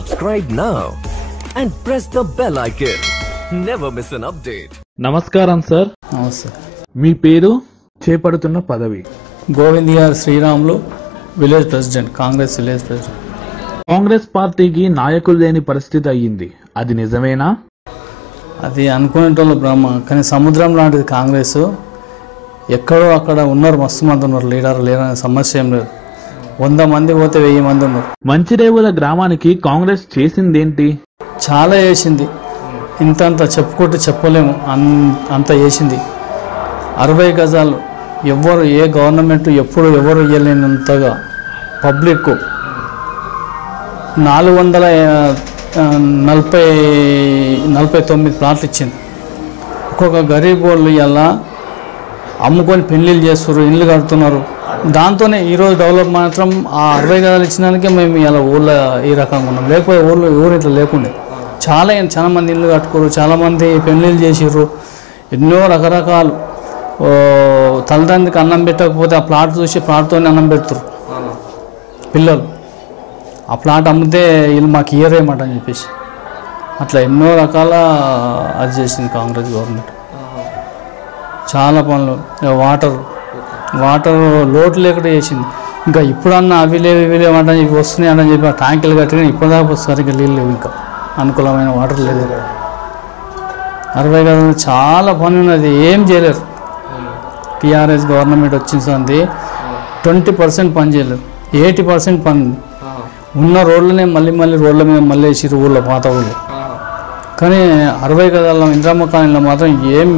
Subscribe now and press the bell icon. Never miss an update. నమస్కారం sir. నమస్తే. మీ పేరు, చేపడుతున్న పదవి? గోవింద్ గారు Sriramulu, village president, Congress village president. Congress పార్టీకి నాయకులు లేని పరిస్థితి అయ్యింది, అది నిజమేనా? అది అనుకునేటోళ్ళు బ్రహ్మ, కానీ సముద్రం లాంటిది కాంగ్రెస్. ఎక్కడో అక్కడ ఉన్నారు, మస్తు మంది ఉన్నారు, లీడర్ లేరనే సమస్య ఏం లేదు. 100 మంది పోతే 1000 మంది ఉన్నారు. మంచిరేవుల గ్రామానికి కాంగ్రెస్ చేసిందేంటి? చాలా చేసింది, ఇంతంత చెప్పుకుంటే చెప్పలేము, అంత చేసింది. 60 గజాలు ఎవరు, ఏ గవర్నమెంట్ ఎప్పుడు ఎవరు ఇవ్వలేనంతగా పబ్లిక్ 449 ప్లాట్లు ఇచ్చింది. ఒక్కొక్క గరీబ్ వాళ్ళు ఇలా అమ్ముకొని పెళ్ళిళ్ళు చేస్తున్నారు, ఇల్లు కడుతున్నారు. దాంతోనే ఈరోజు డెవలప్ మాత్రం ఆ 60 గజాలు ఇచ్చినందుకే మేము ఇలా ఊళ్ళో ఈ రకంగా ఉన్నాం. లేకపోతే ఊరు ఇట్లా లేకుండే. చాలా మంది ఇల్లు కట్టుకోరు, చాలామంది పెళ్ళిళ్ళు చేసిర్రు, ఎన్నో రకరకాలు. తల్లిదండ్రికి అన్నం పెట్టకపోతే ఆ ప్లాట్ చూసి ప్లాట్తోనే అన్నం పెడతారు పిల్లలు. ఆ ప్లాట్ అమ్మితే వీళ్ళు మాకు ఇయ్యరేమాట అని చెప్పేసి అట్లా ఎన్నో రకాల అది చేసింది కాంగ్రెస్ గవర్నమెంట్. చాలా పనులు, వాటర్ లోటు లేకుండా చేసింది. ఇంకా ఇప్పుడన్నా అవి లేవు ఇవి లేవంటే ఇవి వస్తున్నాయి అని చెప్పి ఆ ట్యాంకులు కట్టిన ఇప్పటిదాకా సరిగ్గా నీళ్ళు లేవు, ఇంకా అనుకూలమైన వాటర్ లేదు. 60 గజాలు చాలా పని ఉన్నది, ఏం చేయలేరు. టీఆర్ఎస్ గవర్నమెంట్ వచ్చింది 20% పని చేయలేరు, 80% పని ఉన్న రోడ్లనే మళ్ళీ రోడ్ల మీద మళ్ళీ వేసిరు ఊళ్ళో, పాత ఊళ్ళో. కానీ 60 గజాల ఇంద్రమ్మ కాలనీలో మాత్రం ఏం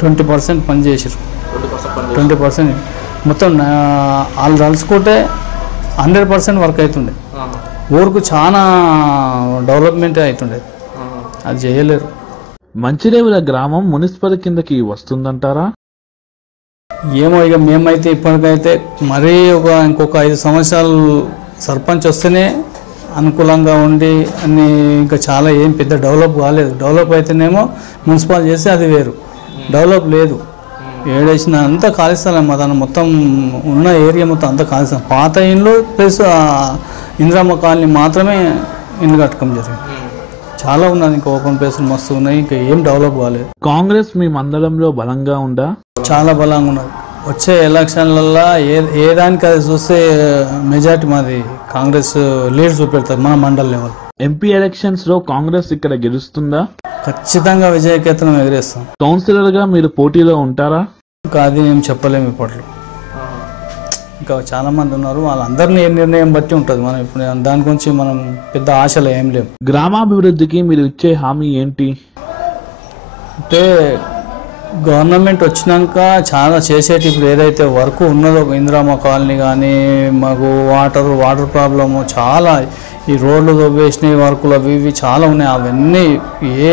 20% పని చేసిరు. 20% మొత్తం వాళ్ళు తలుచుకుంటే 100% వర్క్ అవుతుండే. ఊరికి చాలా డెవలప్మెంట్ అవుతుండే, అది చేయలేరు. మంచిరేవుల గ్రామం మున్సిపల్ కిందకి వస్తుందంటారా? ఏమో, ఇక మేమైతే ఇప్పటికైతే మరీ ఇంకొక 5 సంవత్సరాలు సర్పంచ్ వస్తేనే అనుకూలంగా ఉండి అన్ని, ఇంకా చాలా ఏం పెద్ద డెవలప్ కాలేదు. డెవలప్ అయితేనేమో మున్సిపల్ చేస్తే అది వేరు, డెవలప్ లేదు. ఏడేసిన అంతా ఖాళీ స్థలం, దాన్ని మొత్తం ఉన్న ఏరియా మొత్తం అంతా ఖాళీ స్థలం. పాత ఇండ్లు ప్లస్ ఇందిరమ్మ కాలనీ మాత్రమే ఇండ్లు కట్టుకోవడం జరిగింది. చాలా ఉన్నది, ఇంకా ఓపెన్ ప్లేసులు మస్తు ఉన్నాయి, ఇంకా ఏం డెవలప్ కాలేదు. కాంగ్రెస్ మీ మండలంలో బలంగా ఉందా? చాలా బలంగా ఉన్నది. వచ్చే ఎలక్షన్లలో ఏ దానికి అది చూస్తే మెజార్టీ మాది కాంగ్రెస్ లీడ్ చూపెడతారు మన మండల్ లెవెల్. ఎంపీ ఎలక్షన్స్ లో కాంగ్రెస్ ఇక్కడ గెలుస్తుందా? ఖచ్చితంగా విజయకేతనం ఎగిరేస్తాం. కౌన్సిలర్ గా మీరు పోటీలో ఉంటారా? ఇంకా అది ఏం చెప్పలేము ఇప్పట్లో, ఇంకా చాలా మంది ఉన్నారు, వాళ్ళందరినీ నిర్ణయం బట్టి ఉంటుంది. మనం ఇప్పుడు దాని గురించి మనం పెద్ద ఆశలు ఏం లేవు. గ్రామాభివృద్ధికి మీరు ఇచ్చే హామీ ఏంటి? అంటే గవర్నమెంట్ వచ్చినాక చాలా చేసేటి, ఇప్పుడు ఏదైతే వర్క్ ఉన్నదో ఇందిరమ్మ కాలనీ కానీ, మాకు వాటర్ ప్రాబ్లము చాలా, ఈ రోడ్లు వేసినాయి, వర్కులు అవి ఇవి చాలా ఉన్నాయి. అవన్నీ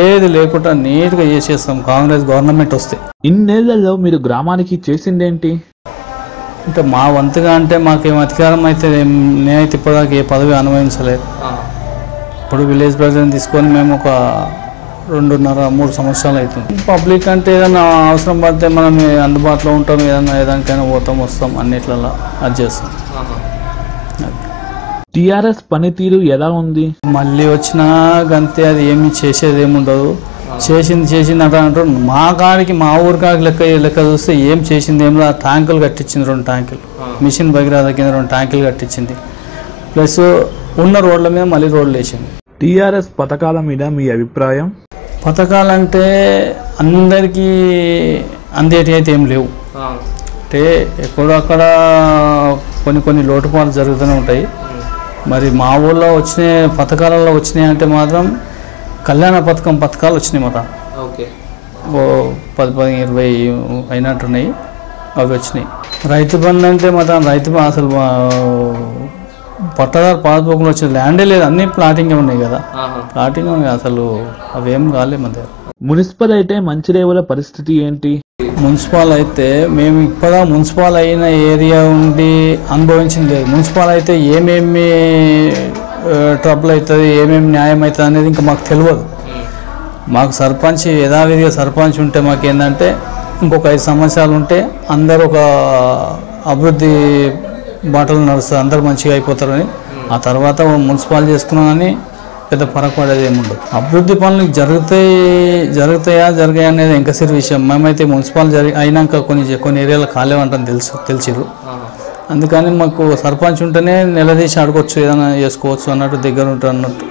ఏది లేకుండా నీట్గా చేసేస్తాం కాంగ్రెస్ గవర్నమెంట్ వస్తే. ఇన్నేళ్లలో మీరు గ్రామానికి చేసిందేంటి? అంటే మా వంతుగా అంటే మాకేం అధికారం అయితే నేనైతే ఇప్పటిదాకా ఏ పదవి అనుభవించలేదు. ఇప్పుడు విలేజ్ ప్రెసిడెంట్ తీసుకొని మేము ఒక 2.5-3 సంవత్సరాలు అవుతుంది. పబ్లిక్ అంటే ఏదైనా అవసరం పడితే మనం అందుబాటులో ఉంటాం, ఏదానికైనా పోతాం వస్తాం, అన్నిట్లలో అది చేస్తాం. టీఆర్ఎస్ పనితీరు ఎలా ఉంది? మళ్ళీ వచ్చినా గంతే, అది ఏమి చేసేది ఏముండదు. చేసింది అంటారు. మా ఊరి కాడికి లెక్క చూస్తే ఏం చేసింది ఏం లేదు. ట్యాంకులు కట్టించింది, 2 ట్యాంకులు, మిషన్ భగీరథ కింద 2 ట్యాంకులు కట్టించింది. ప్లస్ ఉన్న రోడ్ల మీద మళ్ళీ రోడ్లు వేసింది. టీఆర్ఎస్ పథకాల మీద మీ అభిప్రాయం? పథకాలంటే అందరికీ అందేటి అయితే ఏం లేవు. అంటే ఎక్కడో అక్కడ కొన్ని లోటుపాట్లు జరుగుతూనే ఉంటాయి. మరి మా ఊళ్ళో వచ్చిన పథకాలలో వచ్చినాయి అంటే మాత్రం కళ్యాణ పథకాలు వచ్చినాయి మాట. 10-20 అయినట్టున్నాయి, అవి వచ్చినాయి. రైతు బంధు అంటే మాత్రం అసలు పట్టదారు పాస్బుక్లు వచ్చే ల్యాండే లేదు, అన్ని ప్లాటింగ్ ఉన్నాయి కదా, ప్లాటింగ్ అసలు అవేం కాలేదు మన దగ్గర. మున్సిపల్ అయితే మంచిరేవుల పరిస్థితి ఏంటి? మున్సిపల్ అయితే మేము ఇప్పుడు మున్సిపల్ అయిన ఏరియా ఉండి అనుభవించింది లేదు. మున్సిపల్ అయితే ఏమేమి ట్రబుల్ అవుతుంది, ఏమేమి న్యాయం అవుతుంది అనేది ఇంకా మాకు తెలియదు. మాకు సర్పంచ్ యథావిధిగా సర్పంచ్ ఉంటే మాకు ఏంటంటే ఇంకొక 5 సంవత్సరాలు ఉంటే అందరూ ఒక అభివృద్ధి బాటలు నడుస్తుంది, అందరూ మంచిగా అయిపోతారని. ఆ తర్వాత మున్సిపాలిటీ చేసుకున్నామని పెద్ద పడేది ఏముండదు. అభివృద్ధి పనులు జరుగుతాయా అనేది ఎంకసిరి విషయం. మేమైతే మున్సిపల్ అయినాక కొన్ని ఏరియాలో కాలేవంటని తెలిసిరు. అందుకని మాకు సర్పంచ్ ఉంటేనే నిలదీసి అడగొచ్చు, ఏదైనా చేసుకోవచ్చు అన్నట్టు, దగ్గర ఉంటారు అన్నట్టు.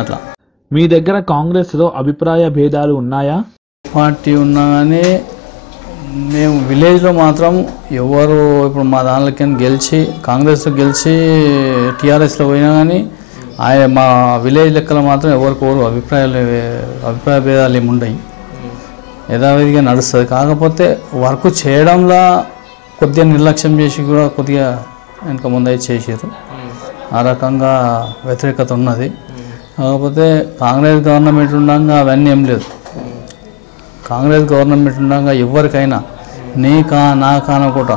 అట్లా మీ దగ్గర కాంగ్రెస్లో అభిప్రాయ భేదాలు ఉన్నాయా? పార్టీ ఉన్నా కానీ మేము విలేజ్లో మాత్రం ఎవరు ఇప్పుడు మా దానిలోకి గెలిచి కాంగ్రెస్లో గెలిచి టీఆర్ఎస్లో పోయినా కానీ మా విలేజ్ లెక్కలో మాత్రం ఎవరికోరు అభిప్రాయ భేదాలు ఏమి ఉండవు. యథావిధిగా నడుస్తుంది. కాకపోతే వర్క్ చేయడంలో కొద్దిగా నిర్లక్ష్యం చేసి కూడా కొద్దిగా వెనక ముందై చేసారు. ఆ రకంగా వ్యతిరేకత ఉన్నది. కాకపోతే కాంగ్రెస్ గవర్నమెంట్ ఉండగా అవన్నీ ఏం లేదు. కాంగ్రెస్ గవర్నమెంట్ ఉండగా ఎవరికైనా నా కానకూట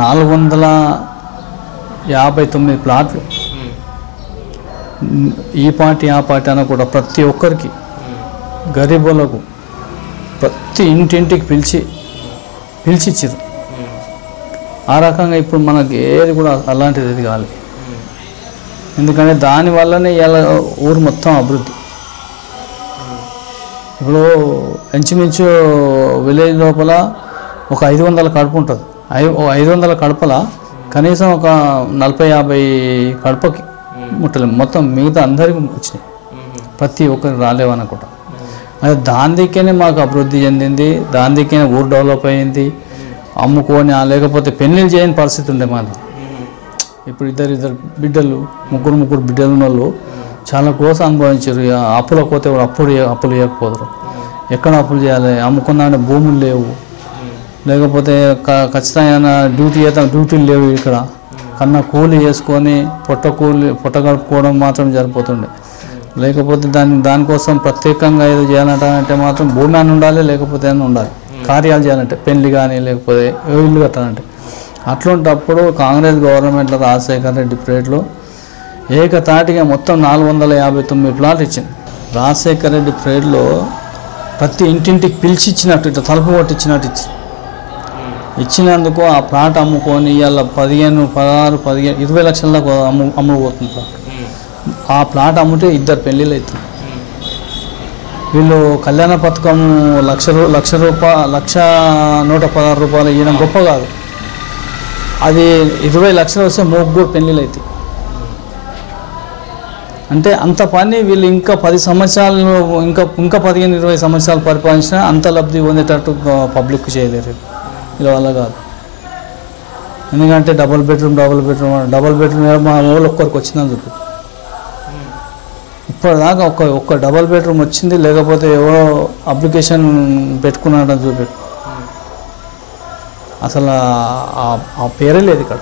459 ప్లాట్లు ఈ పార్టీ ఆ పార్టీ అనకూడ ప్రతి ఒక్కరికి గరీబులకు ప్రతి ఇంటింటికి పిలిచిచ్చారు. ఆ రకంగా ఇప్పుడు మనకి ఏది కూడా అలాంటిది ఏది కాలేదు. ఎందుకంటే దానివల్లనే ఇలా ఊరు మొత్తం అభివృద్ధి. ఇప్పుడు ఇంచుమించు విలేజ్ లోపల ఒక 500 కడప ఉంటుంది. 500 కడపల కనీసం ఒక 40-50 కడపకి ముట్టలేము. మొత్తం మిగతా అందరికీ వచ్చినాయి. ప్రతి ఒక్కరికి రాలేవనుకుంటా. అది దాని దిక్కనే మాకు అభివృద్ధి చెందింది. దాని దిక్కనే ఊరు డెవలప్ అయ్యింది. అమ్ముకొని లేకపోతే పెళ్ళిళ్ళు చేయని పరిస్థితి ఉండే మాది. ఇప్పుడు ఇద్దరు బిడ్డలు ముగ్గురు బిడ్డలు ఉన్న వాళ్ళు చాలా కోసం అనుభవించారు. అప్పులకు పోతే అప్పులు ఇవ్వకపోతారు. ఎక్కడ అప్పులు చేయాలి? అమ్ముకున్న భూములు లేవు, లేకపోతే ఖచ్చితంగా డ్యూటీలు లేవు. ఇక్కడ కన్నా కూలి చేసుకొని పొట్ట గడుపుకోవడం మాత్రం సరిపోతుండే. లేకపోతే దానికోసం ప్రత్యేకంగా ఏదో చేయాలంటే మాత్రం భూమి అని ఉండాలి, లేకపోతే ఏమైనా ఉండాలి. కార్యాలు చేయాలంటే పెళ్లి కానీ లేకపోతే ఇల్లు కట్టాలంటే. అట్లాంటప్పుడు కాంగ్రెస్ గవర్నమెంట్లో రాజశేఖర రెడ్డి పీరియడ్లో ఏకతాటిగా మొత్తం 459 ప్లాట్లు ఇచ్చింది. రాజశేఖర రెడ్డి పీరియడ్లో ప్రతి ఇంటింటికి పిలిచిచ్చినట్టు ఇట్లా తలుపు కొట్టించినట్టు ఇచ్చినందుకు ఆ ప్లాట్ అమ్ముకొని ఇవాళ 15, 16, 17, 20 లక్షల దాకా అమ్ముడుపోతుంది ప్లాట్. ఆ ప్లాట్ అమ్మితే 2 పెళ్ళిళ్ళు అవుతుంది. వీళ్ళు కళ్యాణ పథకం 1,116 రూపాయలు ఈయన గొప్ప కాదు. అది 20 లక్షలు వస్తే 3 పెళ్ళిళ్ళు అవుతాయి. అంటే అంత పని వీళ్ళు ఇంకా 10 సంవత్సరాలు ఇంకా 15-20 సంవత్సరాలు పరిపాలించినా అంత లబ్ధి పొందేటట్టు పబ్లిక్ చేయలేరు. ఇలా వల్ల కాదు. ఎందుకంటే డబుల్ బెడ్రూమ్ మా ఊళ్ళో ఒక్కరికి వచ్చిందని చెప్పి ఇప్పటిదాకా ఒక్క డబుల్ బెడ్రూమ్ వచ్చింది. లేకపోతే ఎవరో అప్లికేషన్ పెట్టుకున్నాడని చూపి అసలు ఆ పేరే లేదు ఇక్కడ.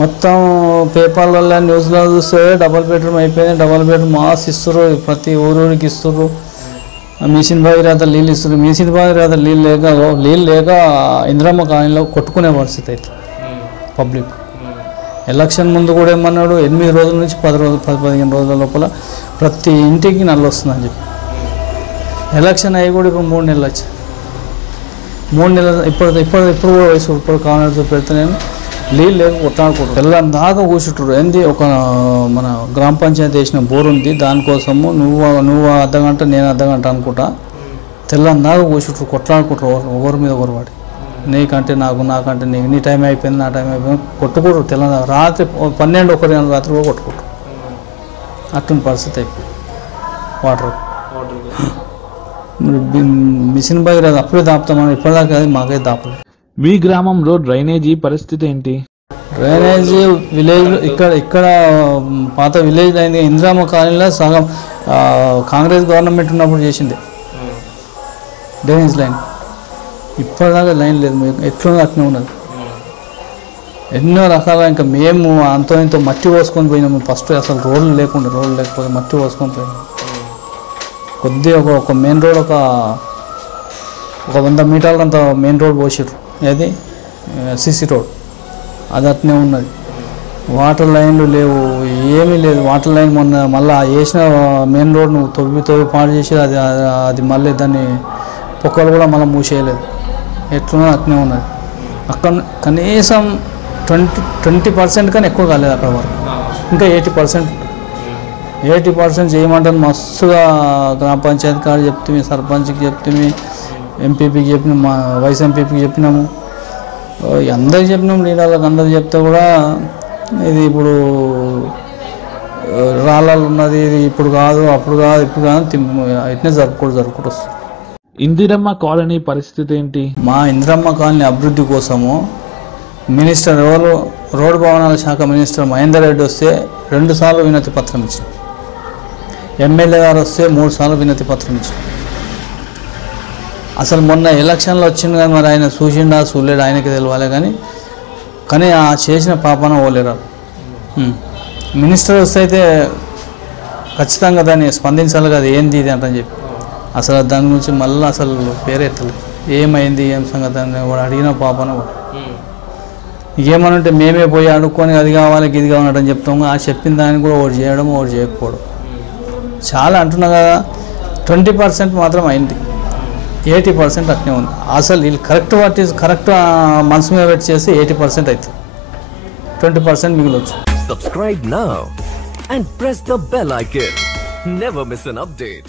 మొత్తం పేపర్లలో న్యూస్లో చూస్తే డబుల్ బెడ్రూమ్ అయిపోయింది, డబుల్ బెడ్రూమ్ మాస్ ఇస్తారు, ప్రతి ఊరికి ఇస్తారు. మిషన్ భగీరథ నీళ్ళు ఇస్తారు. మిషన్ భగీరథ నీళ్ళు లేక ఇందిరమ్మ కాలనీలో కొట్టుకునే పరిస్థితి అయితే పబ్లిక్. ఎలక్షన్ ముందు కూడా ఏమన్నాడు, 8 రోజుల నుంచి 10-15 రోజుల లోపల ప్రతి ఇంటికి నల్లు వస్తుందని చెప్పి. ఎలక్షన్ అయ్యి కూడా ఇప్పుడు 3 నెలలు వచ్చాయి. 3 నెలలు ఇప్పుడు వయసు ఇప్పుడు కాంగ్రెస్ పెడితే నేను నీళ్ళు లేక కొట్టాడుకుంటారు. తెల్లని దాకా కూర్చుంటారు. ఏంది ఒక మన గ్రామ పంచాయతీ వేసిన బోర్ ఉంది, దానికోసము నువ్వు అర్ధగంట నేను అర్ధగంట అనుకుంటా తెల్లని దాకా కూర్చుంటారు. కొట్లాడుకుంటారు ఒకరి మీద ఒకరు వాడి. నీకంటే నాకంటే నీకు, నీ టైం అయిపోయింది నా టైం అయిపోయింది కొట్టుకుంటారు. తెల్లని రాత్రి 12-1 రాత్రి కూడా కొట్టుకుంటారు. అటువంటి పరిస్థితి అయిపోయింది. వాటర్ మిషన్ భగీరథ అప్పుడే దాపుతామని ఇప్పటిదాకా మాకే దాపలేదు. మీ గ్రామంలో డ్రైనేజీ పరిస్థితి ఏంటి? డ్రైనేజీ విలేజ్ ఇక్కడ పాత విలేజ్ అయింది. ఇందిరామ కాలనీలో సగం కాంగ్రెస్ గవర్నమెంట్ ఉన్నప్పుడు చేసింది డ్రైనేజ్ లైన్. ఇప్పటిదాకా లైన్ లేదు. ఎట్లా అట్నే ఉన్నది. ఎన్నో రకాల ఇంకా మేము ఇంతో మట్టి పోసుకొని పోయినాము. ఫస్ట్ అసలు రోడ్లు లేకపోతే మట్టి పోసుకొని పోయినాము. కొద్దిగా ఒక మెయిన్ రోడ్ ఒక 100 మీటర్లు అంత మెయిన్ రోడ్ పోసిర్రు. ఏది సిసి రోడ్ అది అట్నే ఉన్నది. వాటర్ లైన్లు లేవు, ఏమీ లేదు. వాటర్ లైన్ మళ్ళీ వేసిన మెయిన్ రోడ్ను తవ్వి పాడు చేసి అది మళ్ళీ దాన్ని పొక్కలు కూడా మళ్ళీ మూసేయలేదు. ఎట్లున్నా అట్నే ఉన్నది. అక్కడ కనీసం 20% కానీ ఎక్కువ కాలేదు అక్కడ వరకు. ఇంకా 80% 80% చేయమంటాను మస్తుగా గ్రామ పంచాయతీ కాడ చెప్తే, సర్పంచ్కి చెప్తే, ఎంపీపీకి చెప్పినాము, మా వైస్ ఎంపీపీకి చెప్పినాము, అందరికి చెప్పినాము, లీడర్లకు అందరికి చెప్తే కూడా ఇది ఇప్పుడు రాళ్ళలో ఉన్నది, ఇది ఇప్పుడు కాదు అప్పుడు కాదు ఇప్పుడు కాదు ఇట్నే జరుపుకుంటూ వస్తుంది. ఇందిరమ్మ కాలనీ పరిస్థితి ఏంటి? మా ఇందిరమ్మ కాలనీ అభివృద్ధి కోసము మినిస్టర్ రోడ్డు భవనాల శాఖ మినిస్టర్ మహేందర్ రెడ్డి వస్తే 2 సార్లు వినతి పత్రం ఇచ్చాం. ఎమ్మెల్యే గారు వస్తే 3 సార్లు వినతి పత్రం ఇచ్చాం. అసలు మొన్న ఎలక్షన్లో వచ్చింది కానీ మరి ఆయన చూసిండా చూడలేడు ఆయనకి తెలియాలి, కానీ ఆ చేసిన పాపన ఓలేరు. మినిస్టర్ వస్తే అయితే ఖచ్చితంగా దాన్ని స్పందించాలి కదా, ఏంది ఇది అంటని చెప్పి. అసలు దాని గురించి మళ్ళీ అసలు పేరెత్తలేదు, ఏమైంది ఏం సంగతి అని వాడు అడిగిన పాపన ఏమనంటే మేమే పోయి అడుక్కొని అది కావాలి ఇది కావాలని చెప్తాము. ఆ చెప్పిన దాన్ని కూడా ఒకటి చేయడం ఒకటి చేయకపోవడం చాలా అంటున్నా కదా. 20% మాత్రం అయింది, 80% అట్నే ఉంది. అసలు వీళ్ళు కరెక్ట్ మనసు మీద పెట్టి చేస్తే 80% అవుతుంది, 20% మిగిలొచ్చు. Subscribe now and press the bell icon. Never miss an update.